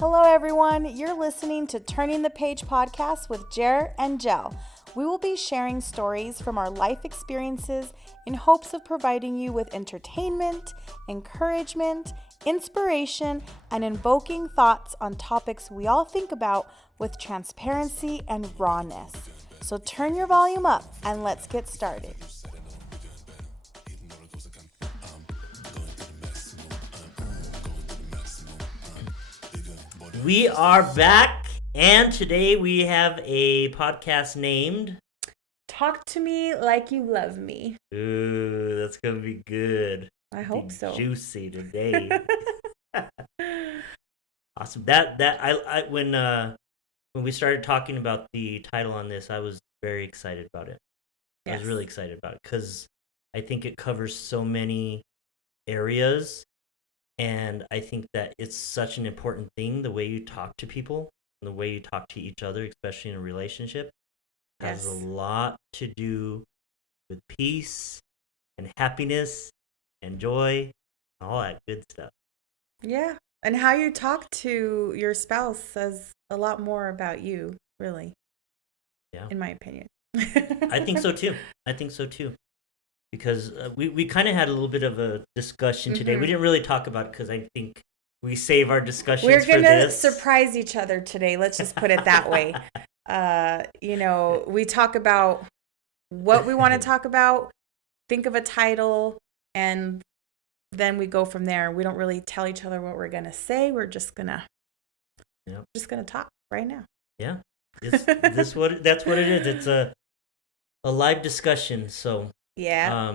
Hello, everyone. You're listening to Turning the Page podcast with Jer and Jel. We will be sharing stories from our life experiences in hopes of providing you with entertainment, encouragement, inspiration, and invoking thoughts on topics we all think about with transparency and rawness. So turn your volume up and let's get started. We are back, and today we have a podcast named Talk to Me Like You Love Me. Ooh, that's gonna be good. I hope so. Juicy today. Awesome. I when we started talking about the title on this, I was very excited about it. Yes. I was really excited about it because I think it covers so many areas. And I think that it's such an important thing, the way you talk to people, the way you talk to each other, especially in a relationship, has a lot to do with peace and happiness and joy, and all that good stuff. Yeah. And how you talk to your spouse says a lot more about you, really. Yeah. In my opinion. I think so too. Because we kind of had a little bit of a discussion today. We didn't really talk about it because I think we save our discussions for this. We're going to surprise each other today. Let's just put it that way. We talk about what we want to talk about, think of a title, and then we go from there. We don't really tell each other what we're going to say. We're just going to talk right now. Yeah. That's what it is. It's a live discussion, so... Yeah.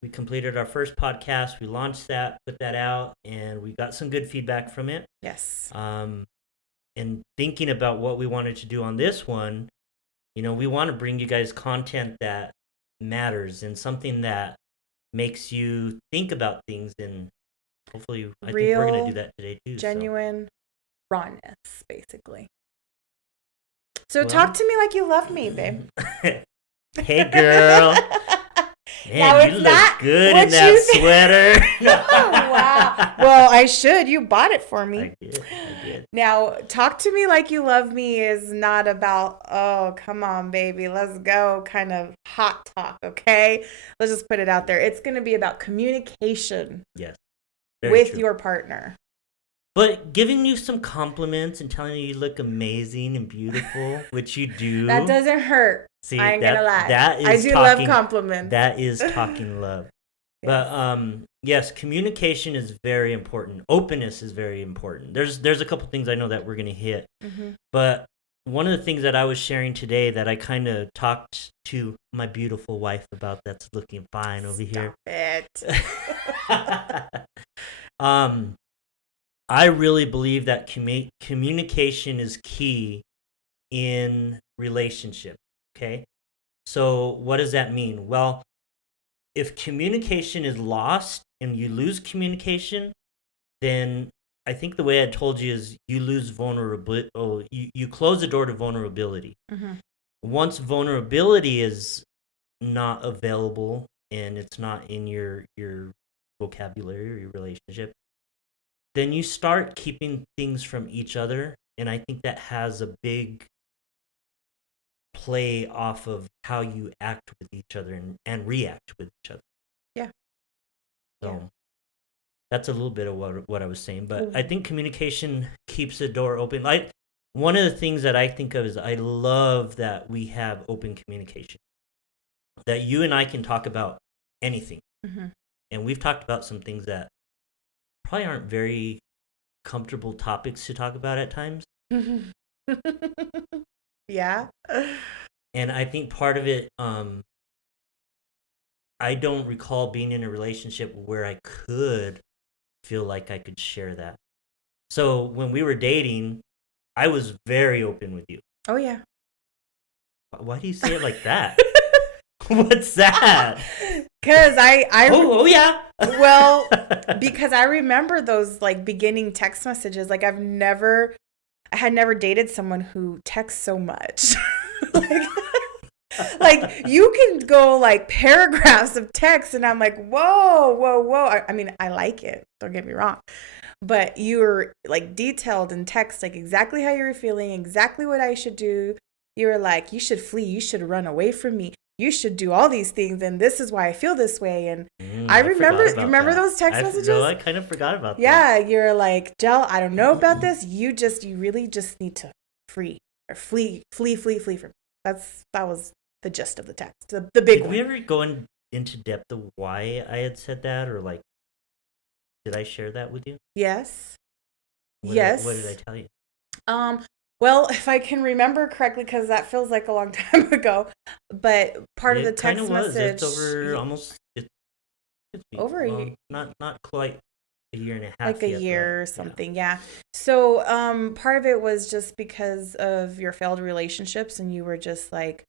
We completed our first podcast. We launched that, put that out, and we got some good feedback from it. Yes. And thinking about what we wanted to do on this one, we want to bring you guys content that matters and something that makes you think about things. And hopefully, I think we're going to do that today too. Genuine rawness, basically. So talk to me like you love me, babe. Hey, girl. Man, you look good in that sweater. Oh, wow. Well, I should. You bought it for me. I did. Now, talk to me like you love me is not about, oh, come on, baby, let's go kind of hot talk, okay? Let's just put it out there. It's going to be about communication with your partner. But giving you some compliments and telling you look amazing and beautiful, which you do. That doesn't hurt. See, I ain't gonna lie. I do love compliments. That is talking love. Yes. But yes, communication is very important. Openness is very important. There's a couple things I know that we're gonna hit. Mm-hmm. But one of the things that I was sharing today that I kind of talked to my beautiful wife about, that's looking fine over here. Stop it. I really believe that communication is key in relationship, okay? So what does that mean? Well, if communication is lost and you lose communication, then I think the way I told you is you lose vulnerability. Oh, you close the door to vulnerability. Mm-hmm. Once vulnerability is not available and it's not in your vocabulary or your relationship, then you start keeping things from each other, and I think that has a big play off of how you act with each other and react with each other. Yeah. So that's a little bit of what I was saying, but I think communication keeps the door open. Like, one of the things that I think of is I love that we have open communication, that you and I can talk about anything. Mm-hmm. And we've talked about some things that probably aren't very comfortable topics to talk about at times. Yeah. And I think part of it, I don't recall being in a relationship where I could feel like I could share that. So when we were dating, I was very open with you. Oh, yeah. Why do you say it like that? What's that? Because Oh yeah. Well, because I remember those like beginning text messages. Like I had never dated someone who texts so much. Like, you can go like paragraphs of text, and I'm like, whoa, whoa, whoa. I mean, I like it. Don't get me wrong. But you were like detailed in text, like exactly how you were feeling, exactly what I should do. You were like, you should flee, you should run away from me, you should do all these things, and this is why I feel this way. And I remember, you remember those text messages? No, I kind of forgot about that. Yeah, you're like, Jel, I don't know about this. You really just need to flee from me. That was the gist of the text, the big one. Did we ever go into depth of why I had said that, or like, did I share that with you? Yes. What did I tell you? Well, if I can remember correctly, because that feels like a long time ago, but part of the text message. It's over almost. It's over a year. Not quite a year and a half. Like a year or something, yeah. So, part of it was just because of your failed relationships, and you were just like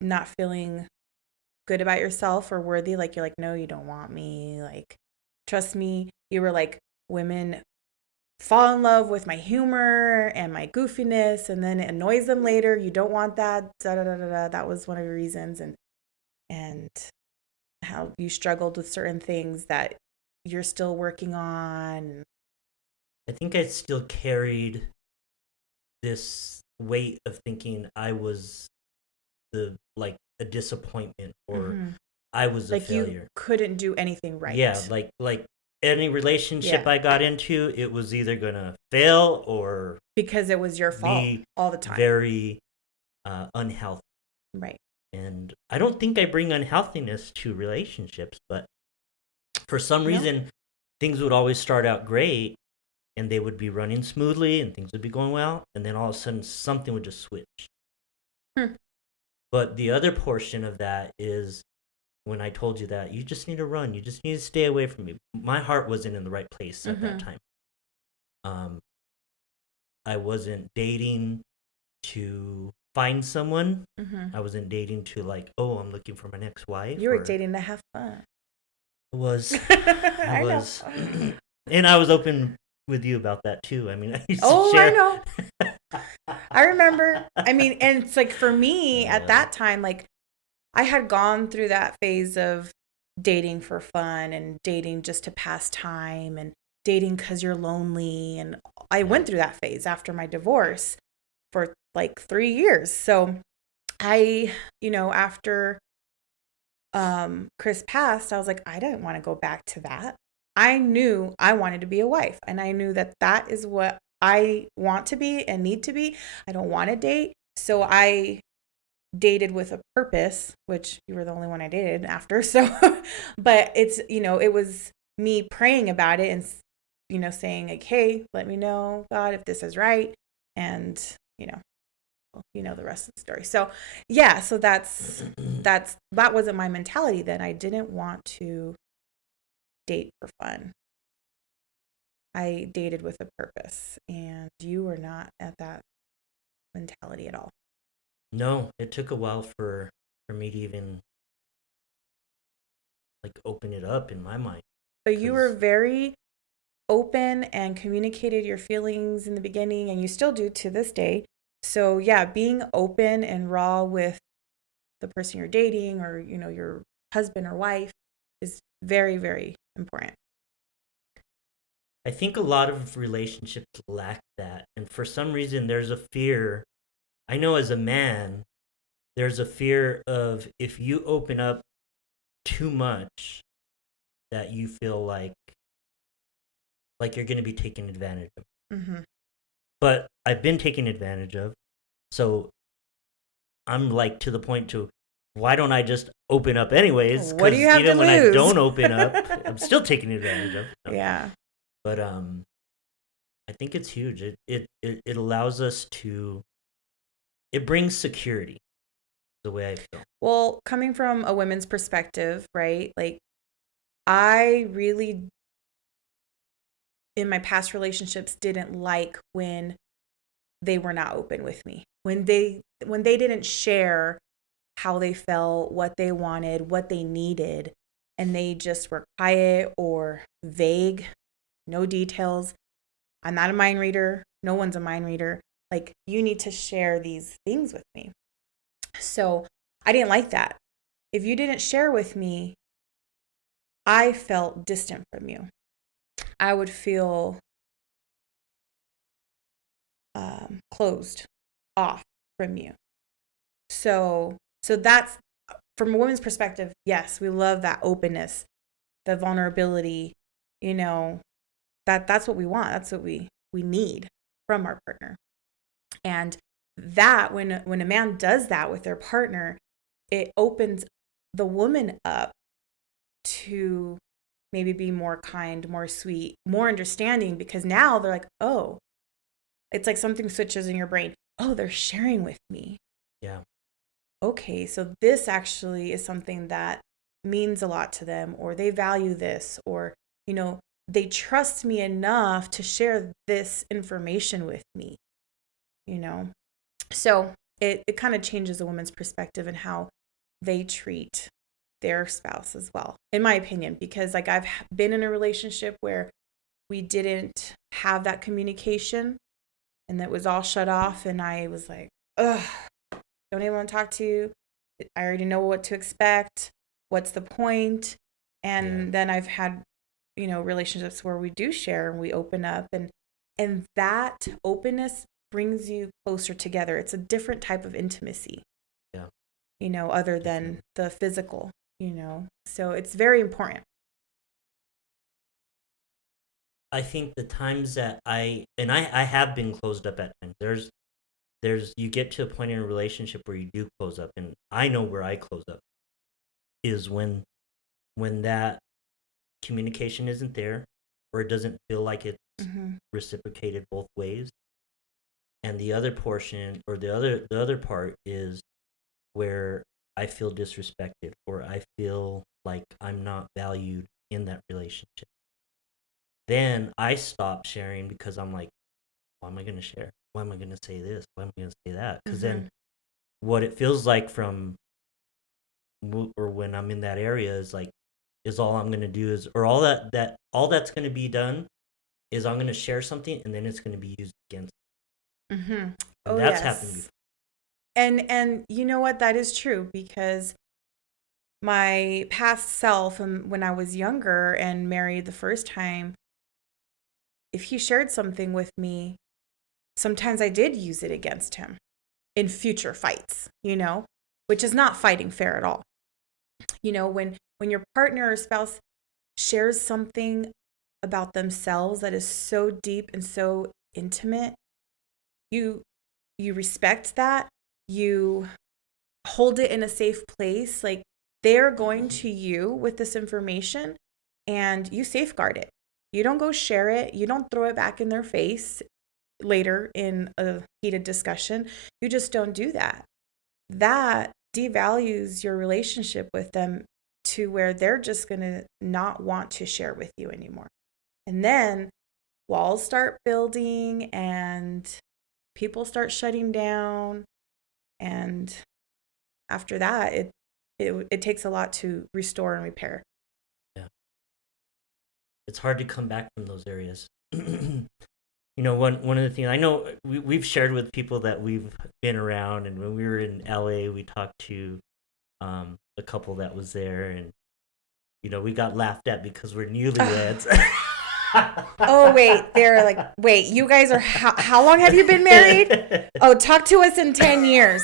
not feeling good about yourself or worthy. Like, you're like, no, you don't want me. Like, trust me. You were like, women fall in love with my humor and my goofiness, and then it annoys them later. You don't want that. Da, da, da, da, da. That was one of your reasons, and how you struggled with certain things that you're still working on. I think I still carried this weight of thinking I was a disappointment, or I was a failure. You couldn't do anything right. Yeah, like any relationship I got into, it was either gonna fail or because it was your fault all the time. Very unhealthy. Right. And I don't think I bring unhealthiness to relationships, but for some reason, things would always start out great, and they would be running smoothly, and things would be going well, and then all of a sudden, something would just switch. But the other portion of that is when I told you that you just need to run, you just need to stay away from me. My heart wasn't in the right place at that time. I wasn't dating to find someone. I wasn't dating to like, oh, I'm looking for my next wife. You were dating to have fun. I was. And I was open with you about that too. I mean, I used to share. I know. I remember. I mean, and it's like for me at that time, like I had gone through that phase of dating for fun and dating just to pass time and dating because you're lonely. And I went through that phase after my divorce for like 3 years. So I, after Chris passed, I was like, I didn't want to go back to that. I knew I wanted to be a wife, and I knew that that is what I want to be and need to be. I don't want to date. So I dated with a purpose, which you were the only one I dated after. So, but it's, it was me praying about it and, saying like, hey, let me know, God, if this is right. And, the rest of the story. So yeah, so that wasn't my mentality then. I didn't want to date for fun. I dated with a purpose, and you were not at that mentality at all. No, it took a while for me to even like open it up in my mind. But you were very open and communicated your feelings in the beginning, and you still do to this day. So yeah, being open and raw with the person you're dating or, your husband or wife is very, very important. I think a lot of relationships lack that. And for some reason, there's a fear. I know as a man, there's a fear of if you open up too much, that you feel like you're going to be taken advantage of. But I've been taken advantage of. So I'm like to the point to, why don't I just open up anyways? What do you have to lose? When I don't open up, I'm still taken advantage of. No. Yeah. But I think it's huge. It allows us to, it brings security, the way I feel. Well, coming from a women's perspective, right? Like I really, in my past relationships, didn't like when they were not open with me. When they didn't share how they felt, what they wanted, what they needed, and they just were quiet or vague, no details. I'm not a mind reader. No one's a mind reader. Like, you need to share these things with me. So I didn't like that. If you didn't share with me, I felt distant from you. I would feel closed off from you. So that's, from a woman's perspective, yes, we love that openness, the vulnerability, that's what we want. That's what we need from our partner. And that when a man does that with their partner, it opens the woman up to maybe be more kind, more sweet, more understanding, because now they're like, oh, it's like something switches in your brain. Oh, they're sharing with me. Yeah. Okay, so this actually is something that means a lot to them, or they value this, or, they trust me enough to share this information with me, So it kind of changes a woman's perspective and how they treat their spouse as well, in my opinion, because like I've been in a relationship where we didn't have that communication and that was all shut off. And I was like, ugh, don't even want to talk to you. I already know what to expect. What's the point? And then I've had, relationships where we do share and we open up, and that openness brings you closer together. It's a different type of intimacy. Yeah. Other than the physical, So it's very important. I think the times that I have been closed up at times. There's you get to a point in a relationship where you do close up, and I know where I close up is when that communication isn't there, or it doesn't feel like it's reciprocated both ways. And the other portion, or the other part, is where I feel disrespected, or I feel like I'm not valued in that relationship. Then I stop sharing, because I'm like, why am I going to share? Why am I going to say this? Why am I going to say that? Because then what it feels like or when I'm in that area is all I'm going to do is, or all that's going to be done is I'm going to share something, and then it's going to be used against me. And that's happened before. And you know what? That is true, because my past self, when I was younger and married the first time, if he shared something with me, sometimes I did use it against him in future fights, which is not fighting fair at all. When your partner or spouse shares something about themselves that is so deep and so intimate, you respect that, you hold it in a safe place. Like, they're going to you with this information, and you safeguard it. You don't go share it. You don't throw it back in their face later in a heated discussion. You just don't do that. That devalues your relationship with them to where they're just going to not want to share with you anymore. And then walls start building and people start shutting down. And after that, it takes a lot to restore and repair. Yeah. It's hard to come back from those areas. One of the things I know we've shared with people that we've been around, and when we were in LA, we talked to a couple that was there, and we got laughed at because we're newlyweds. Oh, wait, they're like, wait, you guys are, how long have you been married? Oh, talk to us in 10 years.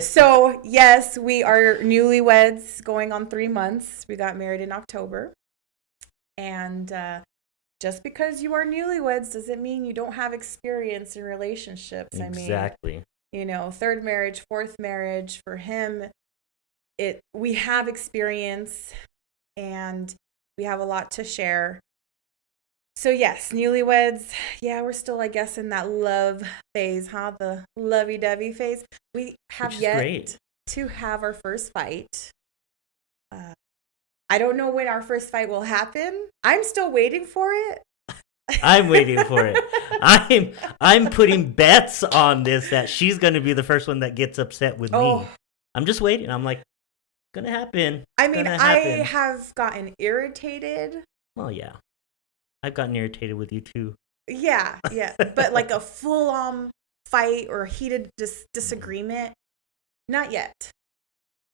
So yes, we are newlyweds going on 3 months. We got married in October. And just because you are newlyweds doesn't mean you don't have experience in relationships. Exactly. I mean, third marriage, fourth marriage, for him, we have experience and we have a lot to share. So yes, newlyweds, yeah, we're still, I guess, in that love phase, the lovey-dovey phase. We have yet to have our first fight. I don't know when our first fight will happen. I'm still waiting for it. I'm waiting for it. I'm putting bets on this that she's going to be the first one that gets upset with me. I'm just waiting. I'm like, going to happen. I mean, I have gotten irritated. Well, yeah. I've gotten irritated with you too. Yeah. But like a full-on fight or heated disagreement, not yet.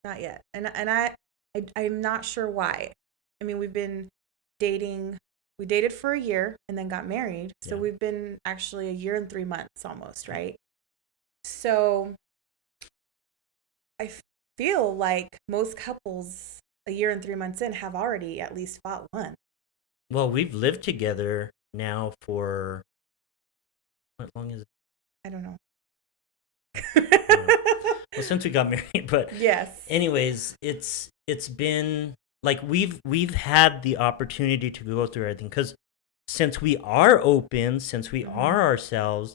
not yet. And I'm not sure why. I mean, we've been dating. We dated for a year and then got married. So we've been actually a year and 3 months almost, right? So I feel like most couples a year and 3 months in have already at least fought one. Well, we've lived together now for, what long is it? I don't know. Well, since we got married, but yes. Anyways, it's been like we've had the opportunity to go through everything, because since we are open, since we are ourselves,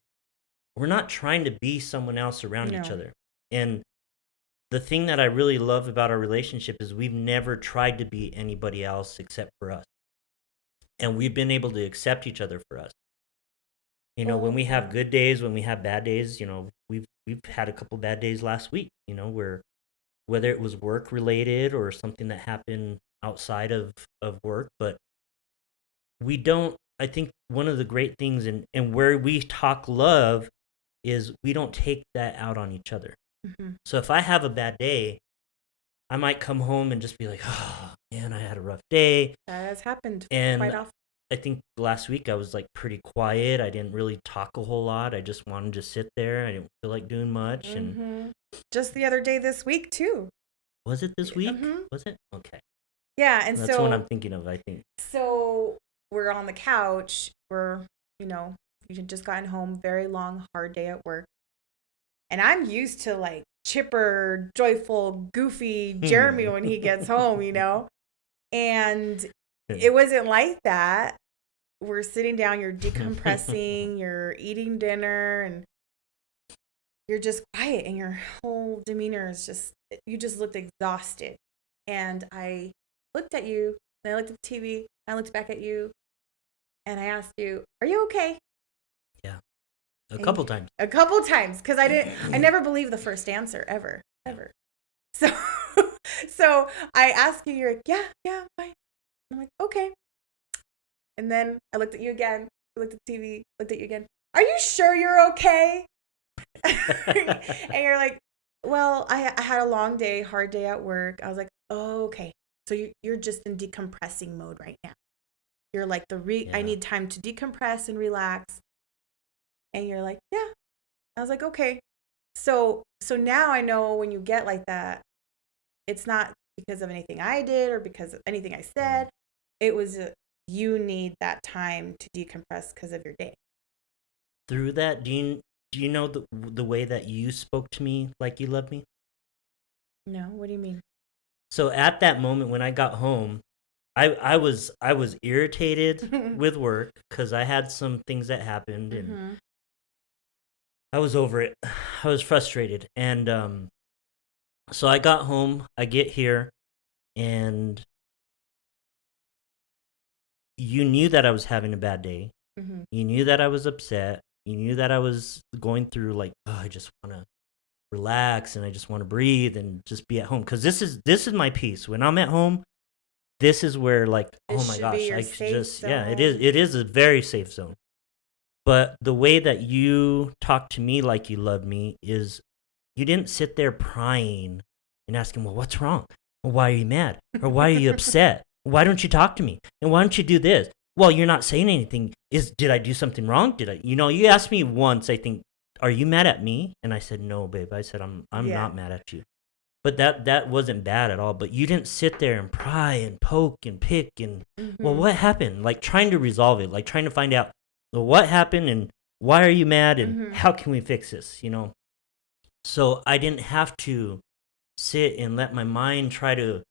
we're not trying to be someone else around each other. And the thing that I really love about our relationship is we've never tried to be anybody else except for us. And we've been able to accept each other for us. You know, when we have good days, when we have bad days, you know, we've had a couple bad days last week, you know, where whether it was work related or something that happened outside of work, but we don't, I think one of the great things and where we talk love is we don't take that out on each other. Mm-hmm. So if I have a bad day, I might come home and just be like, oh man, I had a rough day. That has happened quite often. I think last week I was like pretty quiet. I didn't really talk a whole lot. I just wanted to sit there. I didn't feel like doing much. And just the other day this week too. Was it this week? Was it? Okay. Yeah, and that's what I'm thinking of, I think. So we're on the couch. We're, you know, you had just gotten home, very long, hard day at work. And I'm used to like chipper, joyful, goofy Jeremy when he gets home, you know? And it wasn't like that. We're sitting down, you're decompressing, you're eating dinner, and you're just quiet, and your whole demeanor is just, you just looked exhausted. And I looked at you, and I looked at the TV, I looked back at you, and I asked you, are you okay? Yeah. A couple times, because I never believed the first answer, ever. So I asked you, you're like, yeah, I'm fine. I'm like, okay. And then I looked at you again, looked at the TV, looked at you again. Are you sure you're okay? And you're like, well, I had a long day, hard day at work. I was like, oh, okay. So you're just in decompressing mode right now. You're like, I need time to decompress and relax. And you're like, yeah. I was like, okay. So now I know when you get like that, it's not because of anything I did or because of anything I said. It was you need that time to decompress because of your day. Through that, do you know the way that you spoke to me like you loved me? No, what do you mean? So at that moment when I got home, I was irritated with work because I had some things that happened and I was over it. I was frustrated. And so I got home, I get here, and you knew that I was having a bad day. You knew that I was upset. You knew that I was going through like, oh, I just want to relax and I just want to breathe and just be at home. Because this is my peace. When I'm at home, this is where like, oh my gosh, I just, zone. Yeah, it is a very safe zone. But the way that you talk to me like you love me is you didn't sit there prying and asking, well, what's wrong? Well, why are you mad? Or why are you upset? Why don't you talk to me? And why don't you do this? Well, you're not saying anything. Did I do something wrong? You asked me once, I think, are you mad at me? And I said, no, babe. I said, I'm not mad at you. But that wasn't bad at all. But you didn't sit there and pry and poke and pick and, well, what happened? Like trying to resolve it, like trying to find out, well, what happened and why are you mad and how can we fix this, So I didn't have to sit and let my mind try to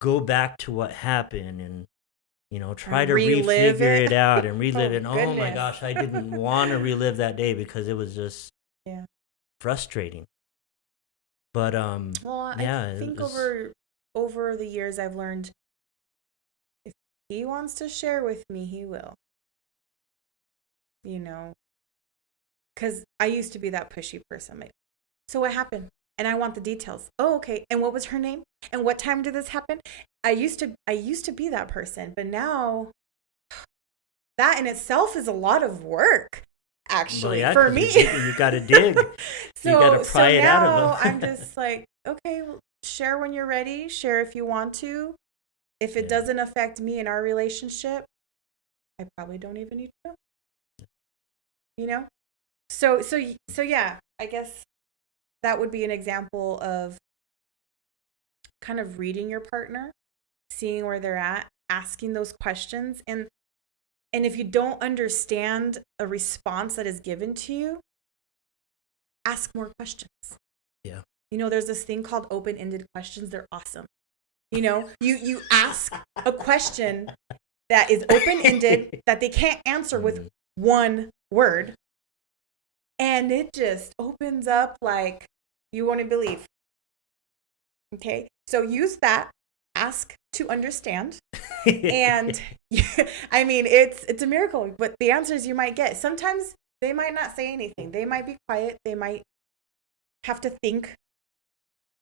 go back to what happened and, try to refigure it out and relive it. Oh my gosh, I didn't want to relive that day because it was just frustrating. But I think over the years I've learned if he wants to share with me, he will. Because I used to be that pushy person. Like, so what happened? And I want the details. Oh, okay. And what was her name? And what time did this happen? I used to be that person, but now that in itself is a lot of work, actually, for me. You got to dig. So, you got to pry it out of them. I'm just like, okay, well, share when you're ready. Share if you want to. If it Yeah. doesn't affect me in our relationship, I probably don't even need to know. You know? So yeah, I guess that would be an example of kind of reading your partner, seeing where they're at, asking those questions. And if you don't understand a response that is given to you, ask more questions. Yeah. You know, there's this thing called open-ended questions. They're awesome. You know, you ask a question that is open-ended that they can't answer with one word, and it just opens up like you won't believe. Okay, so use that. Ask to understand, and I mean it's a miracle. But the answers you might get, sometimes they might not say anything. They might be quiet. They might have to think.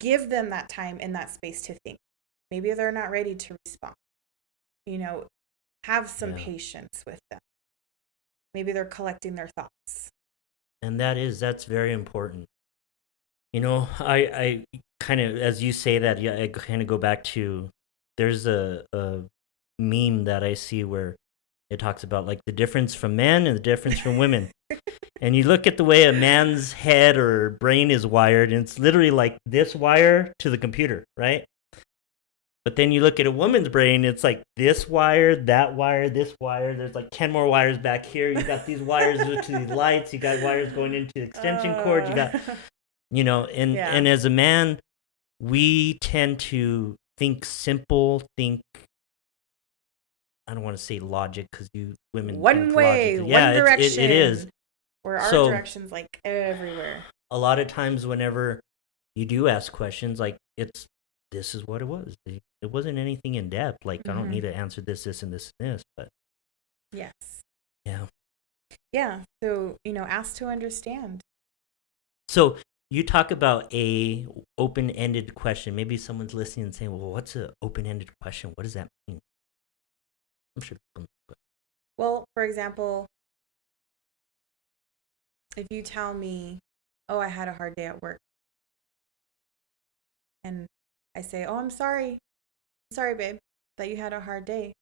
Give them that time and that space to think. Maybe they're not ready to respond. You know, have some patience with them. Maybe they're collecting their thoughts. And that's very important. You know, I kind of, as you say that, yeah, I kind of go back to, there's a meme that I see where it talks about like the difference from men and the difference from women. And you look at the way a man's head or brain is wired, and it's literally like this wire to the computer, right? But then you look at a woman's brain, it's like this wire, that wire, this wire. There's like 10 more wires back here. You got these wires to these lights. You got wires going into the extension cord. You got, you know, and as a man, we tend to think simple, I don't want to say logic because you women one think way, logically. one direction. It is. Where our direction's like everywhere. A lot of times whenever you do ask questions, like this is what it was. It wasn't anything in depth. Like I don't need to answer this, and this, and this. But yes. Yeah. Yeah. So, you know, ask to understand. So you talk about a open-ended question. Maybe someone's listening and saying, well, what's an open-ended question? What does that mean? I'm sure. Well, for example, if you tell me, oh, I had a hard day at work, and I say, oh, I'm sorry, babe, that you had a hard day.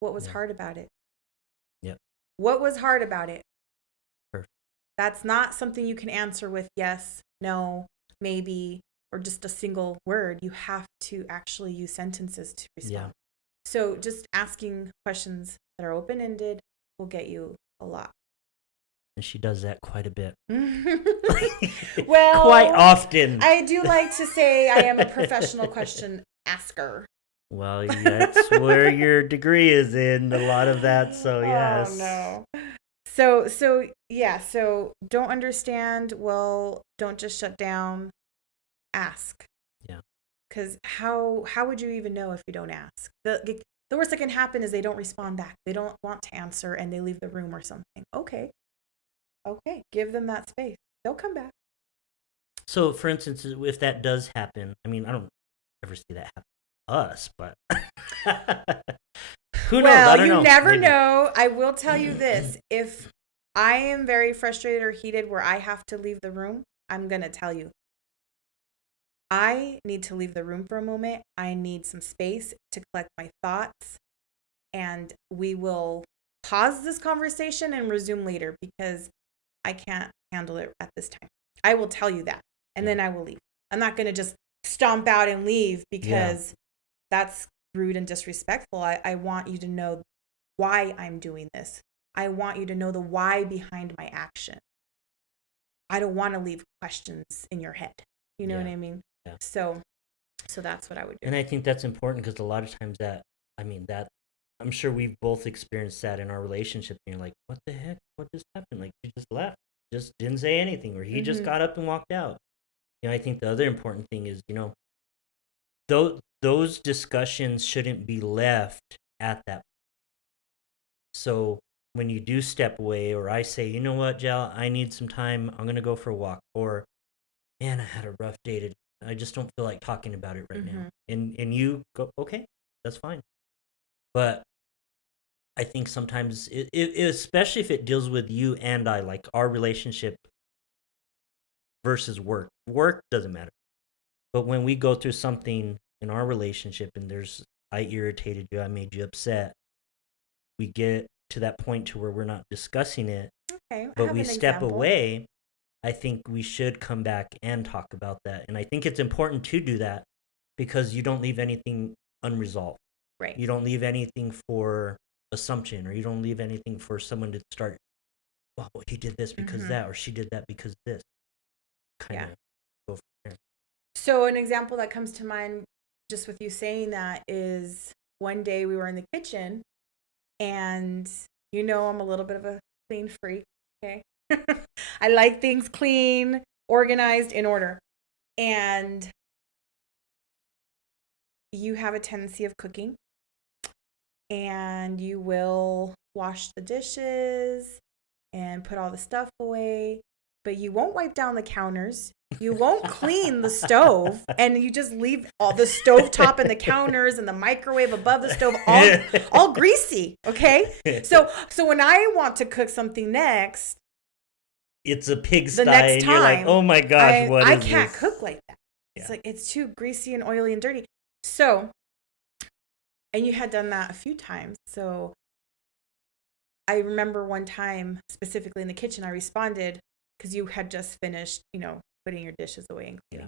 What was hard about it? Yep. What was hard about it? Perfect. That's not something you can answer with yes, no, maybe, or just a single word. You have to actually use sentences to respond. Yeah. So just asking questions that are open-ended will get you a lot. And she does that quite a bit. Well, quite often. I do like to say I am a professional question asker. Well, that's where your degree is in, a lot of that. So yes. Oh no. So yeah. So don't understand. Well, don't just shut down. Ask. Yeah. Because how would you even know if you don't ask? The worst that can happen is they don't respond back. They don't want to answer and they leave the room or something. Okay. Give them that space. They'll come back. So, for instance, if that does happen, I mean, I don't ever see that happen to us, but who knows? Well, I don't know. You never know. I will tell you this. If I am very frustrated or heated where I have to leave the room, I'm going to tell you. I need to leave the room for a moment. I need some space to collect my thoughts. And we will pause this conversation and resume later because I can't handle it at this time. I will tell you that. And then I will leave. I'm not going to just stomp out and leave because that's rude and disrespectful. I want you to know why I'm doing this. I want you to know the why behind my action. I don't want to leave questions in your head. You know what I mean? Yeah. So that's what I would do. And I think that's important because a lot of times that I'm sure we've both experienced that in our relationship. And you're like, what the heck? What just happened? Like, you just left, just didn't say anything, or he just got up and walked out. You know, I think the other important thing is, you know, those discussions shouldn't be left at that point. So when you do step away, or I say, you know what, Jel, I need some time. I'm going to go for a walk. Or, man, I had a rough day today. I just don't feel like talking about it right now. And you go, okay, that's fine. But I think sometimes, especially if it deals with you and I, like our relationship versus work. Work doesn't matter. But when we go through something in our relationship and I irritated you, I made you upset, we get to that point to where we're not discussing it, Okay, but we step away. I think we should come back and talk about that. And I think it's important to do that because you don't leave anything unresolved. Right. You don't leave anything for assumption, or you don't leave anything for someone to start, well, he did this because that, or she did that because this. Kind of go from there. So an example that comes to mind just with you saying that is one day we were in the kitchen, and I'm a little bit of a clean freak, okay? I like things clean, organized, in order. And you have a tendency of cooking, and you will wash the dishes and put all the stuff away, but you won't wipe down the counters. You won't clean the stove, and you just leave all the stove top and the counters and the microwave above the stove all greasy, okay? So when I want to cook something next, it's a pigsty, the next time, you're like, oh my gosh, I can't cook like that. It's like, it's too greasy and oily and dirty. So, and you had done that a few times. So I remember one time specifically in the kitchen, I responded because you had just finished, putting your dishes away and cleaning.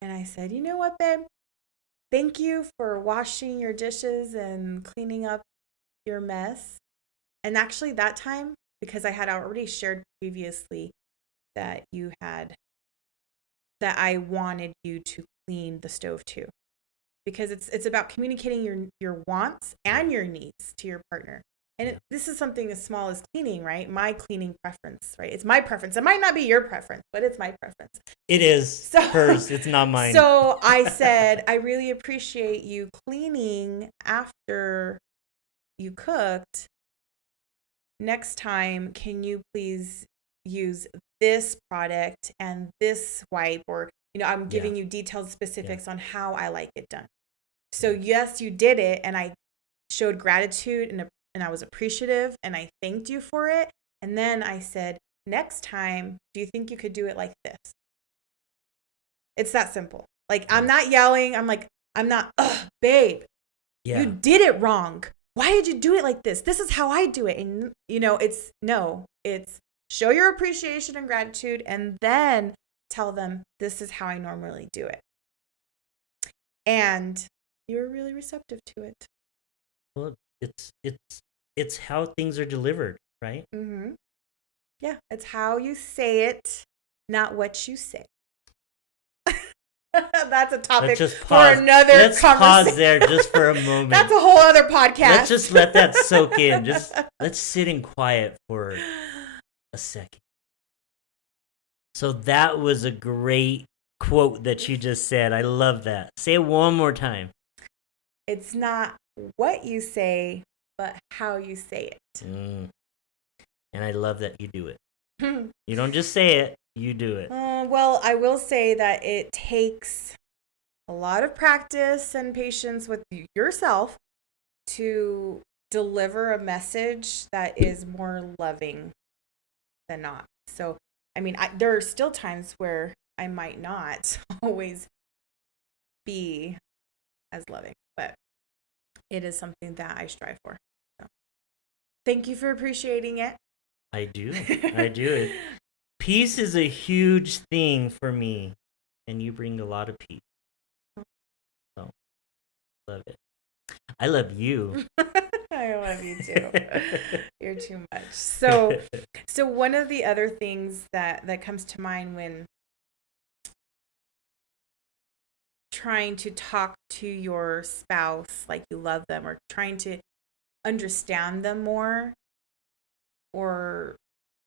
And I said, you know what, babe? Thank you for washing your dishes and cleaning up your mess. And actually that time, because I had already shared previously that I wanted you to clean the stove too. Because it's about communicating your wants and your needs to your partner. And this is something as small as cleaning, right? My cleaning preference, right? It's my preference. It might not be your preference, but it's my preference. It is hers. It's not mine. So I said, I really appreciate you cleaning after you cooked. Next time, can you please use this product and this wipe? Or, I'm giving you detailed specifics on how I like it done. So yes, you did it, and I showed gratitude and I was appreciative, and I thanked you for it. And then I said, next time, do you think you could do it like this? It's that simple. Like, I'm not yelling. I'm not, babe, you did it wrong. Why did you do it like this? This is how I do it. And, it's show your appreciation and gratitude, and then tell them, this is how I normally do it. And you're really receptive to it. Well, it's how things are delivered, right? Mm-hmm. Yeah, it's how you say it, not what you say. That's a topic for another Let's conversation. Pause there just for a moment. That's a whole other podcast. Let's just let that soak in. Let's sit in quiet for a second. So that was a great quote that you just said. I love that. Say it one more time. It's not what you say, but how you say it. And I love that you do it. You don't just say it, you do it. Well, I will say that it takes a lot of practice and patience with yourself to deliver a message that is more loving than not. So, there are still times where I might not always be as loving, but it is something that I strive for. So, thank you for appreciating it. I do. Peace is a huge thing for me, and you bring a lot of peace. So, love it. I love you. I love you too. You're too much. So one of the other things that comes to mind when trying to talk to your spouse like you love them, or trying to understand them more, or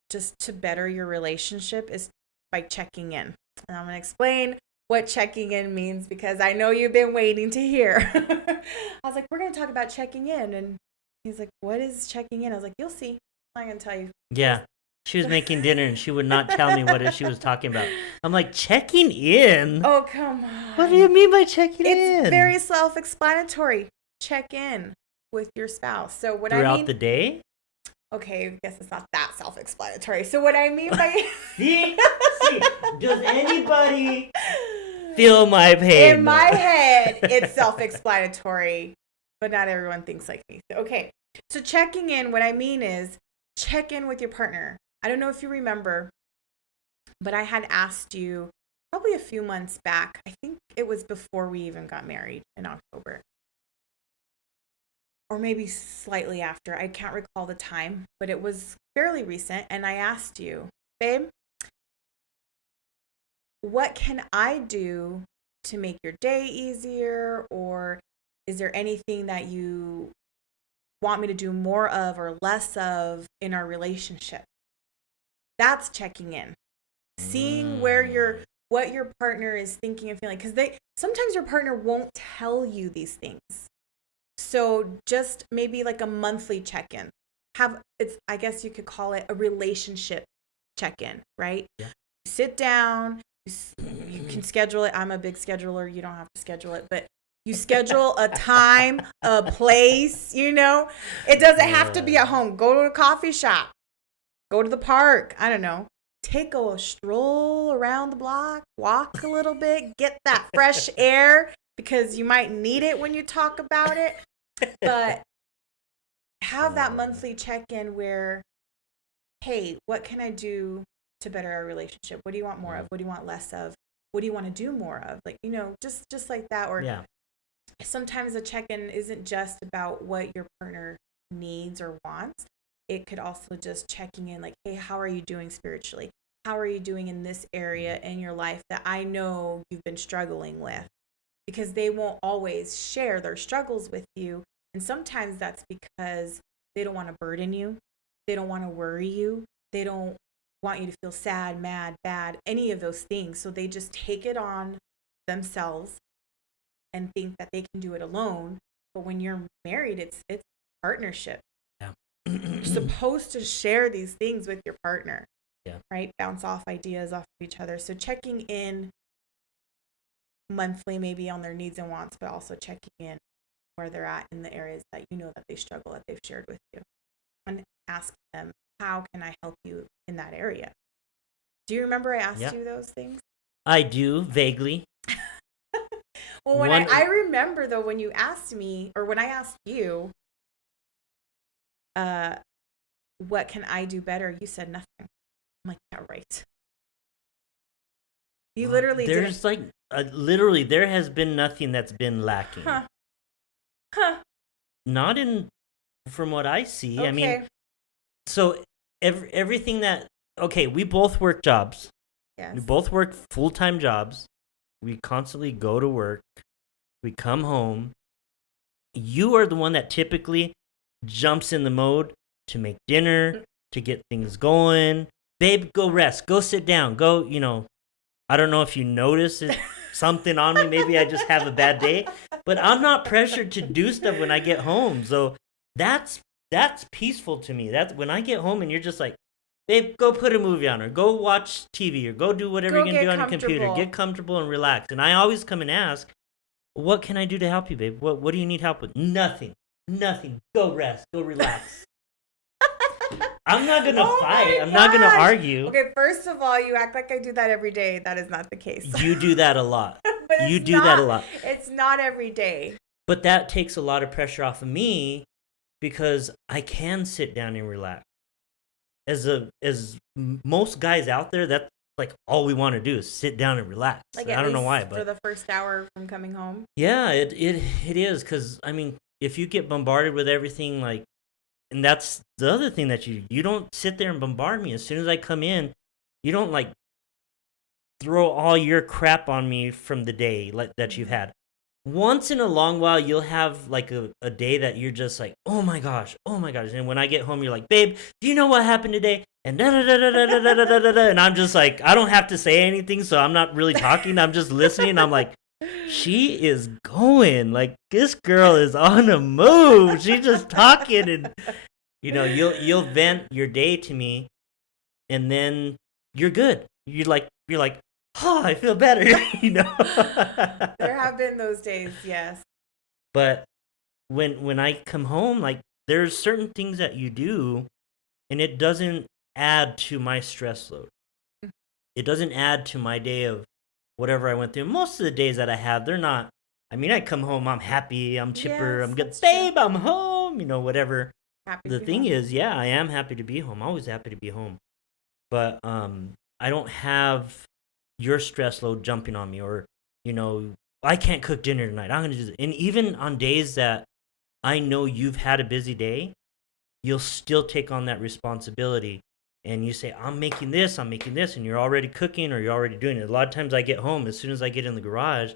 just to better your relationship, is by checking in. And I'm going to explain what checking in means, because I know you've been waiting to hear. I was like, we're going to talk about checking in. And he's like, what is checking in? I was like, you'll see. I'm not going to tell you. Yeah. She was making dinner and she would not tell me what she was talking about. I'm like, checking in? Oh, come on. What do you mean by checking in? It's very self-explanatory. Check in with your spouse. So what Throughout the day? Okay, I guess it's not that self-explanatory. So what I mean by... See? Does anybody feel my pain. In my head, it's self-explanatory, but not everyone thinks like me. Okay, so checking in, what I mean is check in with your partner. I don't know if you remember, but I had asked you probably a few months back. I think it was before we even got married in October. Or maybe slightly after. I can't recall the time, but it was fairly recent. And I asked you, babe, what can I do to make your day easier? Or is there anything that you want me to do more of or less of in our relationship? That's checking in. Seeing what your partner is thinking and feeling. Because sometimes your partner won't tell you these things. So just maybe like a monthly check-in. I guess you could call it a relationship check-in, right? Yeah. Sit down, you can schedule it. I'm a big scheduler. You don't have to schedule it, but you schedule a time, a place, It doesn't have to be at home. Go to a coffee shop. Go to the park. I don't know. Take a stroll around the block, walk a little bit, get that fresh air because you might need it when you talk about it. But have that monthly check-in where, hey, what can I do to better our relationship? What do you want more of? What do you want less of? What do you want to do more of? Like, just like that. Or sometimes a check-in isn't just about what your partner needs or wants. It could also just checking in like, hey, how are you doing spiritually? How are you doing in this area in your life that I know you've been struggling with? Because they won't always share their struggles with you. And sometimes that's because they don't want to burden you. They don't want to worry you. They don't want you to feel sad, mad, bad, any of those things. So they just take it on themselves and think that they can do it alone. But when you're married, it's partnership. Yeah. You're supposed to share these things with your partner. Yeah. Right? Bounce off ideas off of each other. So checking in monthly maybe on their needs and wants, but also checking in where they're at in the areas that that they struggle, that they've shared with you, and asking them, how can I help you in that area? Do you remember I asked you those things? I do, vaguely. Well, when I remember though, when you asked me, or when I asked you, what can I do better? You said nothing. I'm like, yeah, right. You literally there's literally there has been nothing that's been lacking. Not from what I see. Okay. I mean, so everything we both work jobs. Yes. We both work full-time jobs. We constantly go to work. We come home. You are the one that typically jumps in the mode to make dinner, to get things going. Babe, go rest. Go sit down. Go, I don't know if you notice something on me. Maybe I just have a bad day. But I'm not pressured to do stuff when I get home. So that's peaceful to me. That's when I get home and you're just like, babe, go put a movie on, or go watch TV, or go do whatever you're going to do on your computer. Get comfortable and relax. And I always come and ask, what can I do to help you, babe? What do you need help with? Nothing. Go rest. Go relax. I'm not going to fight. I'm not going to argue. Okay, first of all, you act like I do that every day. That is not the case. You do that a lot. You do that a lot. It's not every day. But that takes a lot of pressure off of me because I can sit down and relax. As most guys out there, that's like all we want to do is sit down and relax. Like I don't know why, but for the first hour from coming home. Yeah, it is, because I mean, if you get bombarded with everything, like, and that's the other thing that you don't sit there and bombard me. As soon as I come in, you don't like throw all your crap on me from the day that you've had. Once in a long while, you'll have like a day that you're just like, oh my gosh. And when I get home, you're like, babe, do you know what happened today? And da da da da da da da da da. And I'm just like, I don't have to say anything, so I'm not really talking. I'm just listening. I'm like, she is going. Like, this girl is on a move. She's just talking, and you'll vent your day to me, and then you're good. You're like, oh, I feel better. There have been those days, yes. But when I come home, like, there's certain things that you do, and it doesn't add to my stress load. It doesn't add to my day of whatever I went through. Most of the days that I have, they're not. I mean, I come home, I'm happy, I'm chipper, Yes, I'm good, that's true. babe, I'm home. Whatever. Happy to The be thing home. is, yeah, I am happy to be home. Always happy to be home. But I don't have your stress load jumping on me, or I can't cook dinner tonight. I'm gonna do this. And even on days that I know you've had a busy day, you'll still take on that responsibility. And you say, I'm making this, and you're already cooking or you're already doing it. A lot of times I get home, as soon as I get in the garage,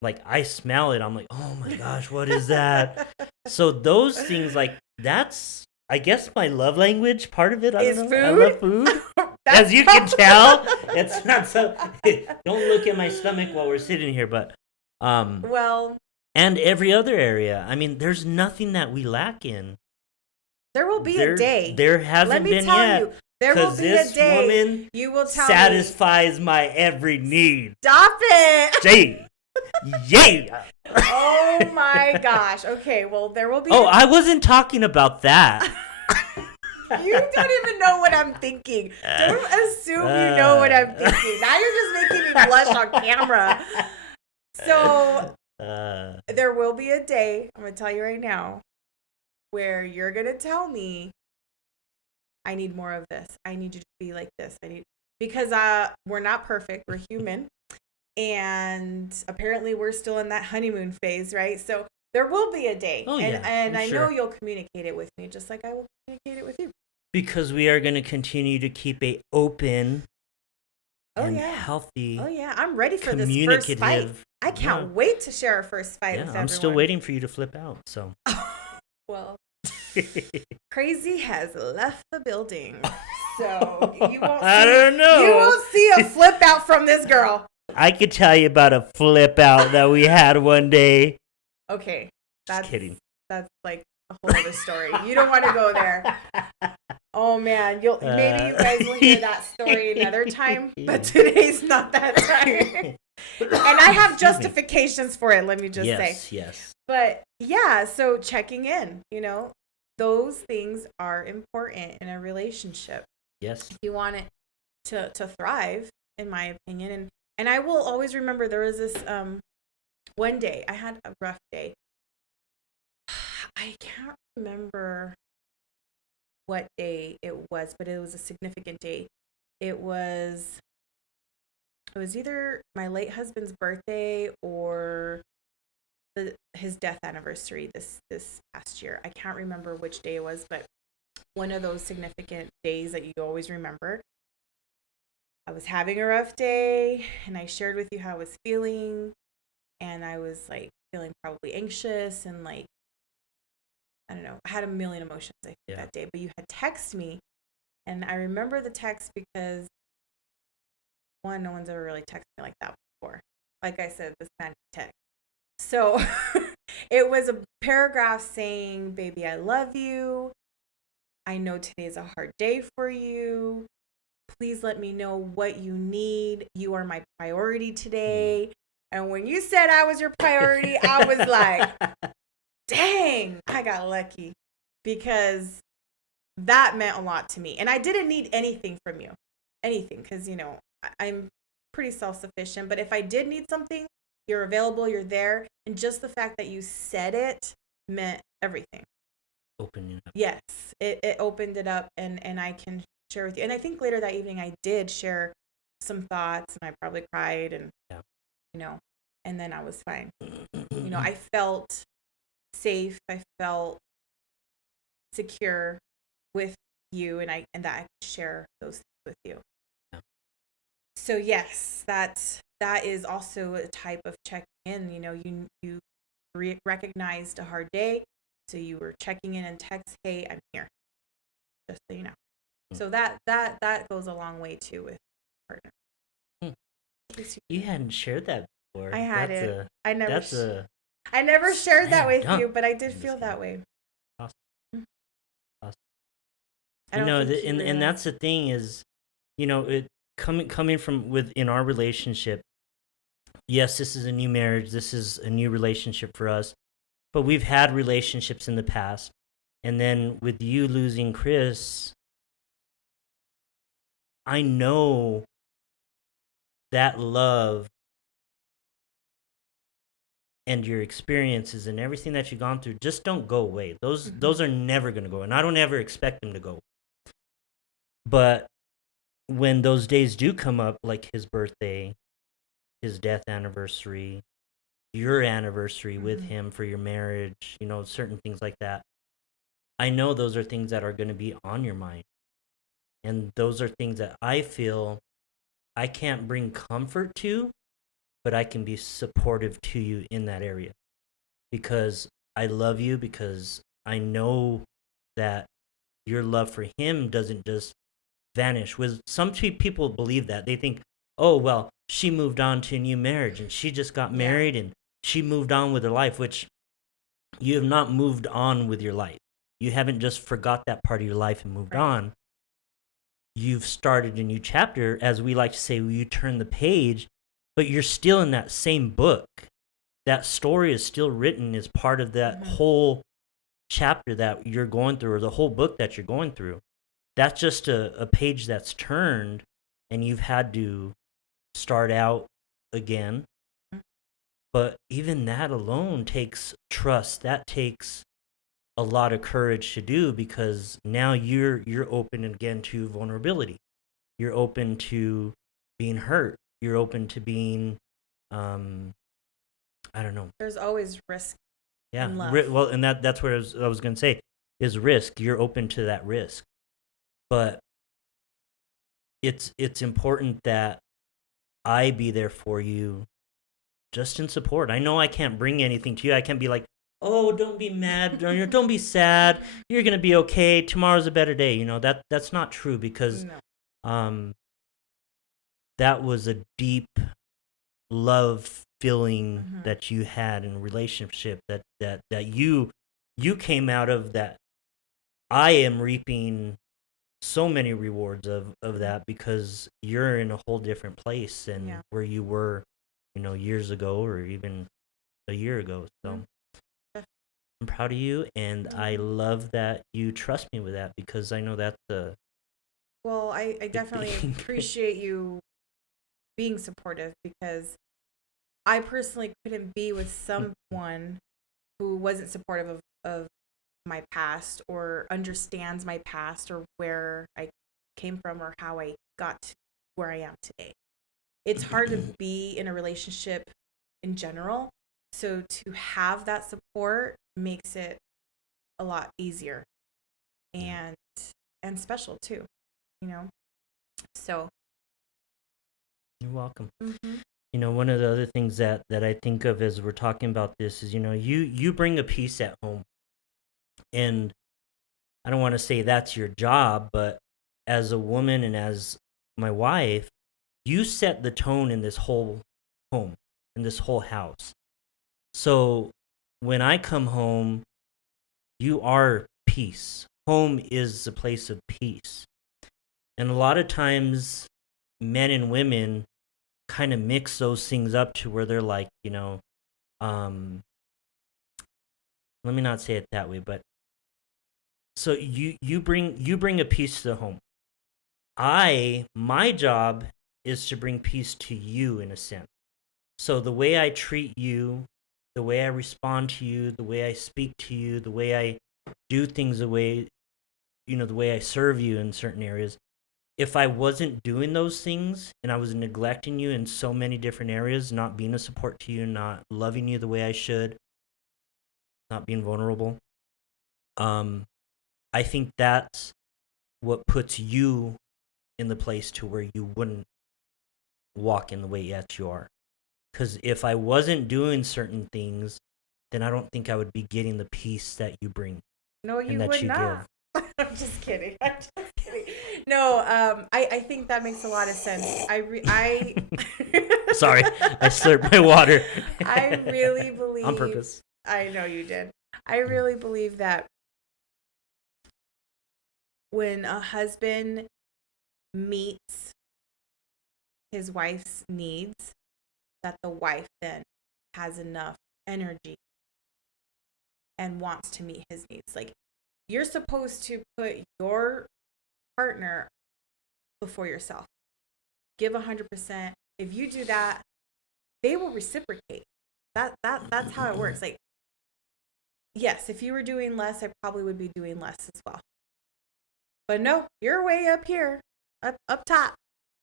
like I smell it. I'm like, oh my gosh, what is that? So those things, like, that's, I guess, my love language, part of it. I Is don't know. I food? love food. As you can tell, it's not so. Don't look at my stomach while we're sitting here, but Well, and every other area. I mean, there's nothing that we lack in. there will be a day. There hasn't Let me been tell yet. you, there will be a This day woman you will tell me. satisfies my every need. Stop it. Jay. Yeah. Oh my gosh. Okay, well, there will be. Oh, I wasn't talking about that. You don't even know what I'm thinking. Don't assume you know what I'm thinking. Now you're just making me blush on camera. So there will be a day, I'm going to tell you right now, where you're going to tell me, I need more of this. I need you to be like this. Because we're not perfect. We're human. And apparently we're still in that honeymoon phase, right? So there will be a day. Oh, yeah, and I know sure. you'll communicate it with me, just like I will communicate it with you. Because we are going to continue to keep a open and yeah. healthy. Oh yeah, I'm ready for this first fight. I can't wait to share our first fight with everyone. I'm still waiting for you to flip out. So. Well, Crazy has left the building, so you won't. I don't know. You won't see a flip out from this girl. I could tell you about a flip out that we had one day. Okay, Just kidding. That's like a whole other story. You don't want to go there. Oh man, maybe you guys will hear that story another time, but today's not that time. And I have justifications for it, let me just say. Yes. But yeah, so checking in, those things are important in a relationship. Yes. If you want it to thrive, in my opinion. And I will always remember there was this one day, I had a rough day. I can't remember what day it was, but it was a significant day. It was either my late husband's birthday or his death anniversary this past year. I can't remember which day it was, but one of those significant days that you always remember. I was having a rough day, and I shared with you how I was feeling, and I was like feeling probably anxious and like, I don't know, I had a million emotions that day, but you had texted me, and I remember the text because one, no one's ever really texted me like that before. Like I said, this man can text. So it was a paragraph saying, baby, I love you. I know today is a hard day for you. Please let me know what you need. You are my priority today. And when you said I was your priority, I was like, dang, I got lucky, because that meant a lot to me. And I didn't need anything from you, because, I'm pretty self-sufficient. But if I did need something, you're available, you're there. And just the fact that you said it meant everything. Opening up. Yes, it opened it up, and I can share with you. And I think later that evening I did share some thoughts, and I probably cried, and, and then I was fine. I felt safe. I felt secure with you, and that I could share those things with you. Yeah. So yes, that is also a type of check in. You recognized a hard day, so you were checking in and text, hey, I'm here, just so you know. So that goes a long way too with partner. You hadn't shared that before. I had it. I never shared slam that with dunk. you, but I did feel that way. Awesome. I don't think you and realize. that's the thing is, it coming from within our relationship. Yes, this is a new marriage. This is a new relationship for us, but we've had relationships in the past, and then with you losing Chris, I know that love and your experiences and everything that you've gone through just don't go away. Those are never going to go, and I don't ever expect them to go. But when those days do come up, like his birthday, his death anniversary, your anniversary with him for your marriage, certain things like that, I know those are things that are going to be on your mind. And those are things that I feel I can't bring comfort to, but I can be supportive to you in that area, because I love you, because I know that your love for him doesn't just vanish. With some people believe that. They think, oh, well, she moved on to a new marriage and she just got married and she moved on with her life, which you have not moved on with your life. You haven't just forgot that part of your life and moved on. You've started a new chapter, as we like to say, you turn the page, but you're still in that same book. That story is still written as part of that whole chapter that you're going through, or the whole book that you're going through. That's just a page that's turned, and you've had to start out again. But even that alone takes trust. That takes a lot of courage to do, because now you're open again to vulnerability. You're open to being hurt. You're open to being, I don't know. There's always risk. Yeah. In love. Well, and that's what I was going to say is risk. You're open to that risk, but it's important that I be there for you, just in support. I know I can't bring anything to you. I can't be like, oh, don't be mad, or don't be sad. You're gonna be okay. Tomorrow's a better day. That's not true, because that was a deep love feeling that you had in a relationship that you came out of, that I am reaping so many rewards of that, because you're in a whole different place than where you were, years ago, or even a year ago. So I'm proud of you, and I love that you trust me with that, because I know that's the. Well, I definitely appreciate you being supportive, because I personally couldn't be with someone who wasn't supportive of my past, or understands my past, or where I came from, or how I got to where I am today. It's hard to be in a relationship in general, so to have that support makes it a lot easier and special too, so You're welcome. One of the other things that I think of as we're talking about this is, you bring a peace at home. And I don't want to say that's your job, but as a woman and as my wife, you set the tone in this whole home, in this whole house. So when I come home, you are peace. Home is a place of peace. And a lot of times, men and women kind of mix those things up to where they're like, let me not say it that way, but so you bring a peace to the home. My job is to bring peace to you, in a sense. So the way I treat you, the way I respond to you, the way I speak to you, the way I do things, the way I serve you in certain areas. If I wasn't doing those things and I was neglecting you in so many different areas, not being a support to you, not loving you the way I should, not being vulnerable, I think that's what puts you in the place to where you wouldn't walk in the way that you are. Because if I wasn't doing certain things, then I don't think I would be getting the peace that you bring. No, you would not. I'm just kidding. No, I think that makes a lot of sense. Sorry, I slurped my water. I really believe. On purpose. I know you did. I really believe that when a husband meets his wife's needs, that the wife then has enough energy and wants to meet his needs. Like, you're supposed to put your partner before yourself. Give 100%. If you do that, they will reciprocate. That's how it works. Like, yes, if you were doing less, I probably would be doing less as well. But no, you're way up here, up top,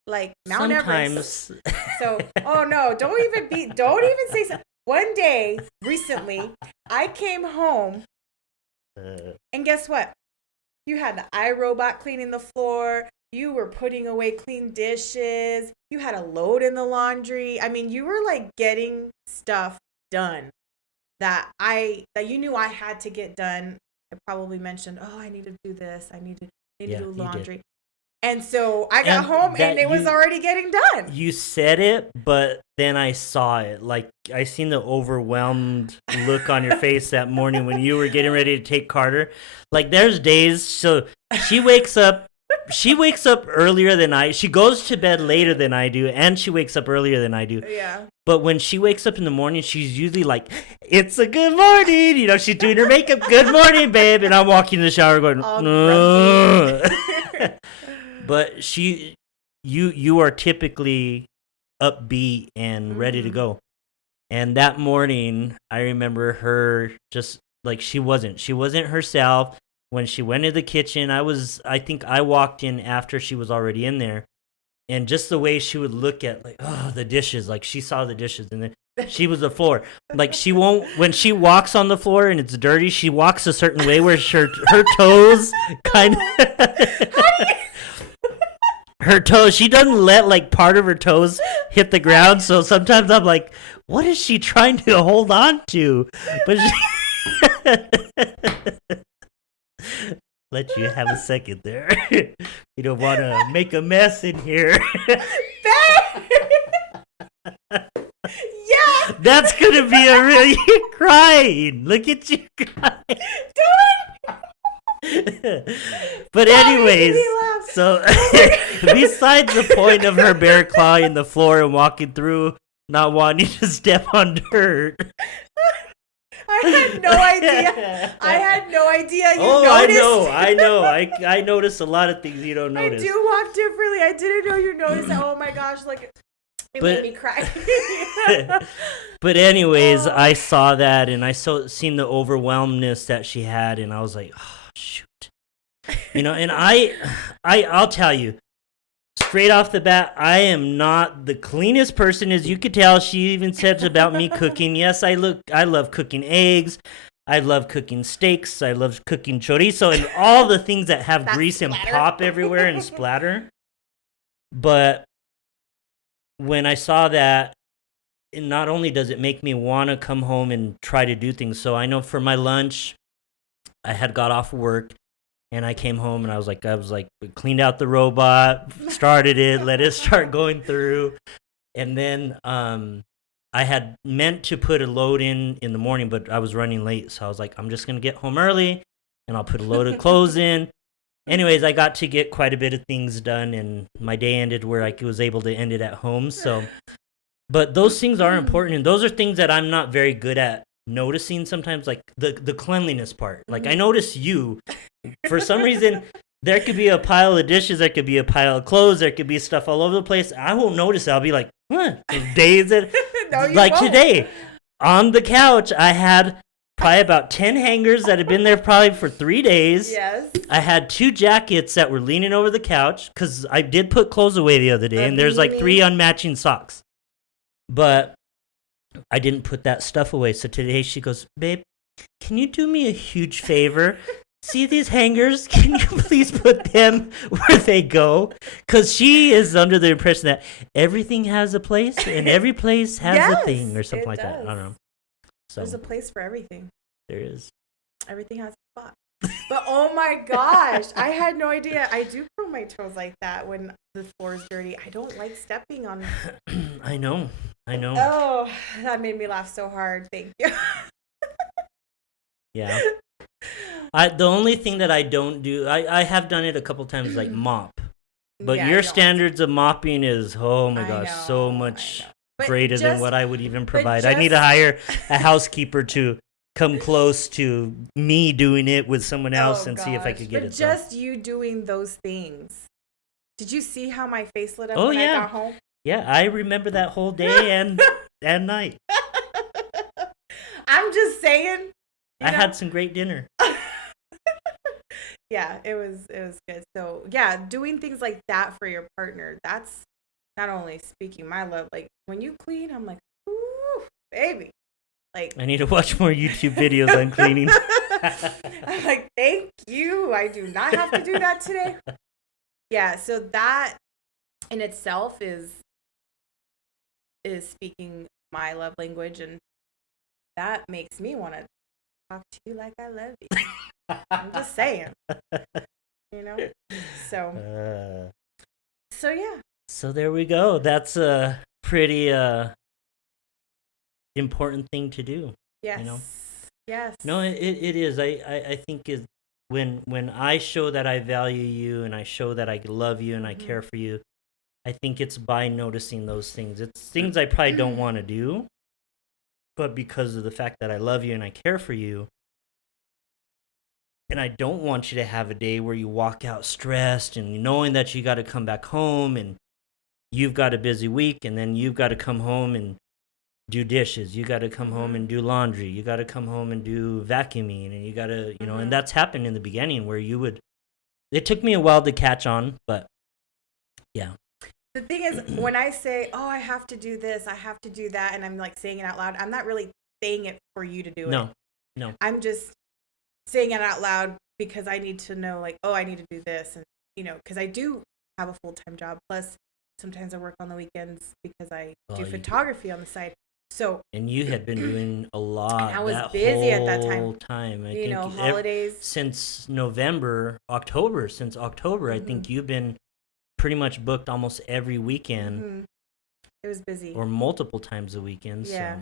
like Mount Everest. So, oh no, don't even say so. One day recently, I came home, and guess what? You had the iRobot cleaning the floor. You were putting away clean dishes. You had a load in the laundry. I mean, you were like getting stuff done that you knew I had to get done. I probably mentioned, oh, I need to do this. I need to do laundry. And so I got home and it was already getting done. You said it, but then I saw it. Like, I seen the overwhelmed look on your face that morning when you were getting ready to take Carter. Like, there's days, so she wakes up earlier than she goes to bed later than I do, and she wakes up earlier than I do. Yeah. But when she wakes up in the morning, she's usually like, it's a good morning. You know, she's doing her makeup. Good morning, babe. And I'm walking in the shower going, no. But you are typically upbeat and ready to go. And that morning, I remember her just like she wasn't herself. When she went into the kitchen, I think I walked in after she was already in there. And just the way she would look at like, oh, the dishes, like she saw the dishes and then she was the floor. Like she won't, when she walks on the floor and it's dirty, she walks a certain way where her toes kind of, her toes, she doesn't let like part of her toes hit the ground. So sometimes I'm like, what is she trying to hold on to? But let you have a second there. You don't want to make a mess in here. Yeah. That's going to be a real... You're crying. Look at you crying. But anyways, so besides the point of her bear clawing the floor and walking through, not wanting to step on dirt... I had no idea. You noticed. I know. I notice a lot of things you don't notice. I do walk differently. I didn't know you noticed that. Oh my gosh, like it made me cry. But anyways, I saw that and I seen the overwhelmness that she had, and I was like, oh, shoot. You know, and I'll tell you, straight off the bat, I am not the cleanest person, as you could tell. She even said about me cooking. Yes, I love cooking eggs. I love cooking steaks. I love cooking chorizo and all the things that have grease and pop everywhere and splatter. But when I saw that, not only does it make me want to come home and try to do things. So I know for my lunch, I had got off work. And I came home and I was like, cleaned out the robot, started it, let it start going through. And then I had meant to put a load in the morning, but I was running late. So I was like, I'm just going to get home early and I'll put a load of clothes in. Anyways, I got to get quite a bit of things done and my day ended where I was able to end it at home. So, but those things are important. And those are things that I'm not very good at noticing sometimes, like the cleanliness part. Like I notice you, for some reason, there could be a pile of dishes, there could be a pile of clothes, there could be stuff all over the place. I won't notice it. I'll be like, days that, no, like won't. Today, on the couch, I had probably about 10 hangers that had been there probably for 3 days. Yes. I had 2 jackets that were leaning over the couch because I did put clothes away the other day, and there's like 3 unmatching socks. But I didn't put that stuff away. So today she goes, babe, can you do me a huge favor? See these hangers? Can you please put them where they go? Because she is under the impression that everything has a place and every place has a thing or something like that. I don't know. So, there's a place for everything. There is. Everything has a spot. But oh my gosh, I had no idea. I do curl my toes like that when the floor is dirty. I don't like stepping on. I know. Oh, that made me laugh so hard. Thank you. Yeah. The only thing that I don't do, I have done it a couple times, like mop. But Yeah, your standards of mopping is, oh my gosh, know, so much But greater than just- what I would even provide. just- I need to hire a housekeeper to come close to me doing it with someone else and see if I gosh. could get but it done. just you doing those things. Did you see how my face lit up Oh, when yeah. I got home? Yeah, I remember that whole day and night. I'm just saying. I had some great dinner. Yeah, it was good. So yeah, doing things like that for your partner, that's not only speaking my love. Like when you clean, I'm like, ooh, baby. Like I need to watch more YouTube videos on cleaning. I'm like, thank you. I do not have to do that today. Yeah, so that in itself is speaking my love language, and that makes me want to talk to you like I love you. I'm just saying. You know? So yeah. So there we go. That's a pretty important thing to do. Yes. You know? Yes. No, it is. I think when I show that I value you and I show that I love you and I care for you, I think it's by noticing those things. It's things I probably don't want to do, but because of the fact that I love you and I care for you, and I don't want you to have a day where you walk out stressed and knowing that you got to come back home and you've got a busy week, and then you've got to come home and do dishes. You got to come home and do laundry. You got to come home and do vacuuming, and you got to, you know, and that's happened in the beginning where you would, it took me a while to catch on, but yeah. The thing is, when I say, oh, I have to do this, I have to do that, and I'm like saying it out loud, I'm not really saying it for you to do it. No. I'm just saying it out loud because I need to know, like, oh, I need to do this. And, you know, because I do have a full-time job. Plus, sometimes I work on the weekends because I do photography on the side. So, and you had been doing a lot. I was busy at that time. I you think know, holidays. Since October, I think you've been pretty much booked almost every weekend. It was busy. Or multiple times a weekend. Yeah.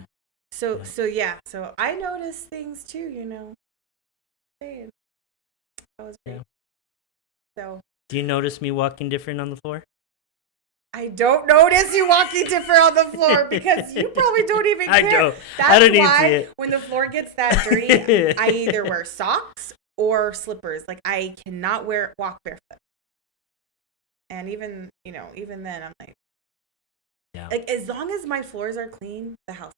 So I noticed things too, you know. That was great. Yeah. So. Do you notice me walking different on the floor? I don't notice you walking different on the floor because you probably don't even care. I don't. That's I don't why even see it. When the floor gets that dirty, I either wear socks or slippers. Like I cannot walk barefoot. And even then, I'm like, like as long as my floors are clean, the house.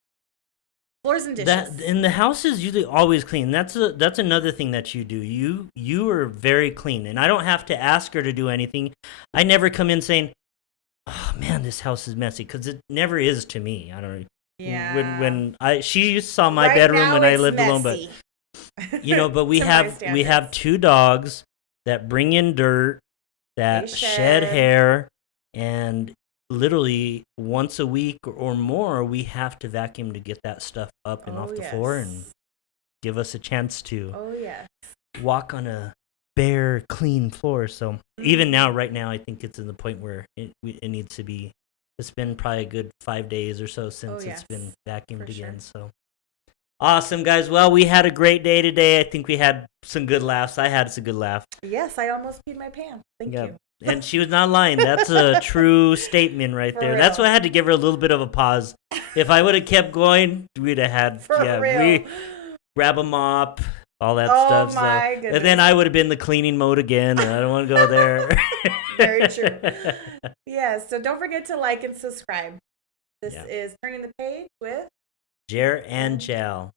Floors and dishes. And the house is usually always clean. That's another thing that you do. You are very clean, and I don't have to ask her to do anything. I never come in saying, "Oh man, this house is messy," because it never is to me. I don't know. Yeah. When she saw my bedroom when I lived alone, but you know, but we have 2 dogs that bring in dirt, that shed hair, and literally once a week or more, we have to vacuum to get that stuff up and off the floor and give us a chance to walk on a bare, clean floor. So even now, right now, I think it's in the point where it needs to be. It's been probably a good 5 days or so since it's been vacuumed again. So awesome, guys. Well, we had a great day today. I think we had some good laughs. I had some good laugh. Yes, I almost peed my pants. Thank you. And she was not lying. That's a true statement right there. That's why I had to give her a little bit of a pause. If I would have kept going, we'd have had we grab a mop, all that stuff. My goodness. And then I would have been in the cleaning mode again, and I don't want to go there. Very true. So don't forget to like and subscribe. This is Turning the Page with Jer and Jel.